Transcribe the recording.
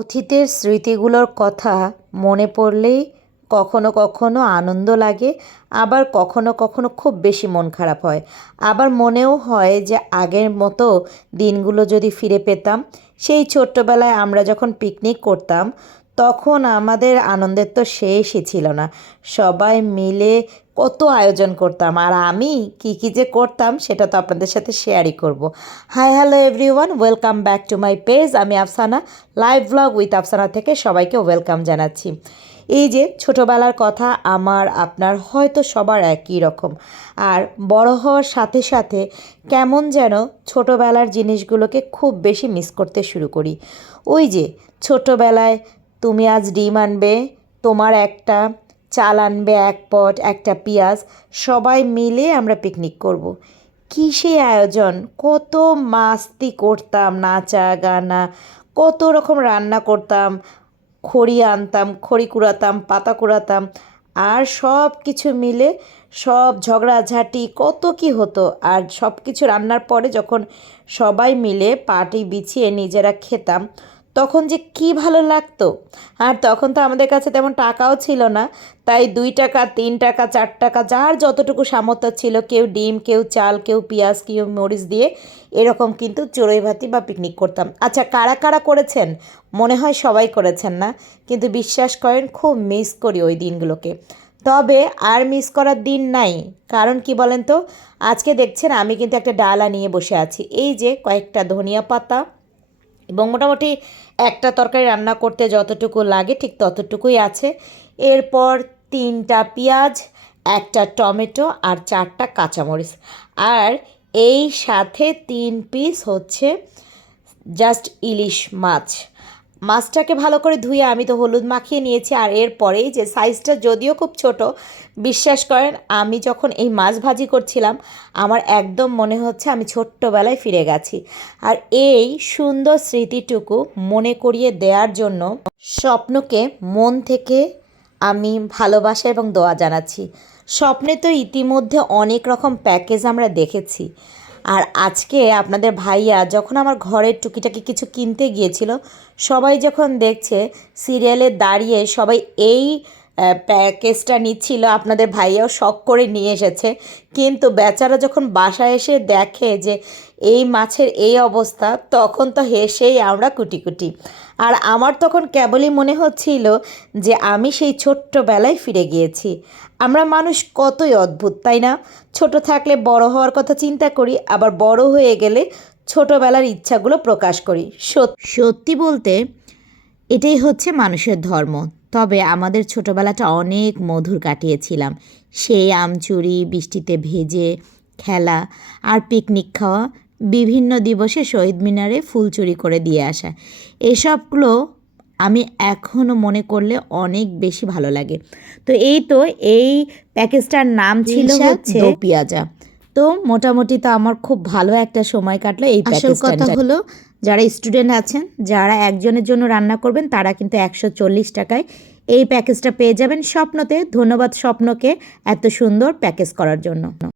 অতীতের স্মৃতিগুলোর কথা মনে পড়লেই কখনো কখনো আনন্দ লাগে, আবার কখনো কখনো খুব বেশি মন খারাপ হয়। আবার মনেও হয় যে আগের মতো দিনগুলো যদি ফিরে পেতাম, সেই ছোট্টবেলায় আমরা যখন পিকনিক করতাম, তখন আমাদের আনন্দের তো শেষই ছিল না। সবাই মিলে কত আয়োজন করতাম আর আমি কি কি যে করতাম সেটা তো আপনাদের সাথে শেয়ারই করব। Hi hello everyone welcome back to my page আমি Afsana live blog with Afsana থেকে সবাইকে ওয়েলকাম জানাচ্ছি। এই যে ছোটোবেলার কথা আমার, আপনার হয়তো সবার একই রকম। আর বড় হওয়ার সাথে সাথে কেমন যেন ছোটোবেলার জিনিসগুলোকে খুব বেশি মিস করতে শুরু করি। ওই যে ছোটোবেলায় তুমি আজ ডিম আনবে, তোমার একটা চাল আনবে এক পট, একটা পেঁয়াজ, সবাই মিলে আমরা পিকনিক করব। কী সেই আয়োজন কত মাস্তি করতাম নাচা গানা কত রকম রান্না করতাম, খড়ি আনতাম, খড়ি কুড়াতাম, পাতা কুড়াতাম, আর সব কিছু মিলে সব ঝগড়াঝাটি, কত কি হতো আর সব কিছু রান্নার পরে যখন সবাই মিলে পাটি বিছিয়ে নিজেরা খেতাম তখন যে কি ভালো লাগতো। আর তখন তো আমাদের কাছে তেমন টাকাও ছিল না। তাই দুই টাকা, তিন টাকা, চার টাকা, যার যতটুকু সামর্থ্য ছিল, কেউ ডিম, কেউ চাল, কেউ পেঁয়াজ, কেউ মরিচ দিয়ে এরকম কিন্তু চড়ুই ভাতি বা পিকনিক করতাম। আচ্ছা কারা কারা করেছেন? মনে হয় সবাই করেছেন না। কিন্তু বিশ্বাস করেন, খুব মিস করি ওই দিনগুলোকে। তবে আর মিস করার দিন নাই। কারণ কি বলেন তো? আজকে দেখছেন, আমি কিন্তু একটা ডালা নিয়ে বসে আছি। এই যে কয়েকটা ধনিয়া পাতা এবং মোটামুটি একটা তরকারি রান্না করতে যতটুকু লাগে ঠিক ততটুকুই আছে। এরপর তিনটা পেঁয়াজ, একটা টমেটো আর চারটা কাঁচামরিচ। আর এই সাথে তিন পিস হচ্ছে জাস্ট ইলিশ মাছ। মাছটাকে ভালো করে ধুয়ে আমি তো হলুদ মাখিয়ে নিয়েছি, আর এরপরেই যে সাইজটা যদিও খুব ছোট, বিশ্বাস করেন আমি যখন এই মাছ ভাজি করছিলাম, আমার একদম মনে হচ্ছে আমি ছোট্টবেলায় ফিরে গেছি। আর এই সুন্দর স্মৃতিটুকু মনে করিয়ে দেওয়ার জন্য স্বপ্নকে মন থেকে আমি ভালোবাসা এবং দোয়া জানাচ্ছি। স্বপ্নে তো ইতিমধ্যে অনেক রকম প্যাকেজ আমরা দেখেছি। আর আজকে আপনাদের ভাইয়া যখন আমার ঘরের টুকিটাকি কিছু কিনতে গিয়েছিল, সবাই যখন দেখছে সিরিয়ালে দাঁড়িয়ে সবাই এই প্যাকেজটা নিচ্ছিল, আপনাদের ভাইয়াও শখ করে নিয়ে এসেছে। কিন্তু বেচারা যখন বাসায় এসে দেখে যে এই মাছের এই অবস্থা, তখন তো হেসেই আমরা কুটি কুটি আর আমার তখন কেবলই মনে হচ্ছিল যে আমি সেই ছোট্টবেলায় ফিরে গিয়েছি। আমরা মানুষ কতই অদ্ভুত, তাই না? ছোট থাকলে বড় হওয়ার কথা চিন্তা করি, আবার বড় হয়ে গেলে ছোটবেলার ইচ্ছাগুলো প্রকাশ করি। সত্যি বলতে এটাই হচ্ছে মানুষের ধর্ম। তবে আমাদের ছোটোবেলাটা অনেক মধুর কাটিয়েছিলাম। সেই আমচুরি বৃষ্টিতে ভেজে খেলা আর পিকনিক খাওয়া বিভিন্ন দিবসে শহীদ মিনারে ফুল চুরি করে দিয়ে আসা এসবগুলো আমি এখনও মনে করলে অনেক বেশি ভালো লাগে। তো এই তো এই প্যাকেজটার নাম ছিল হচ্ছে পেঁয়াজা তো মোটামুটি তো আমার খুব ভালো একটা সময় কাটলো এই আসল কথা হলো যারা স্টুডেন্ট আছেন যারা একজনের জন্য রান্না করবেন তারা কিন্তু একশো চল্লিশ টাকায় এই প্যাকেজটা পেয়ে যাবেন স্বপ্নতে। ধন্যবাদ স্বপ্নকে এত সুন্দর প্যাকেজ করার জন্য।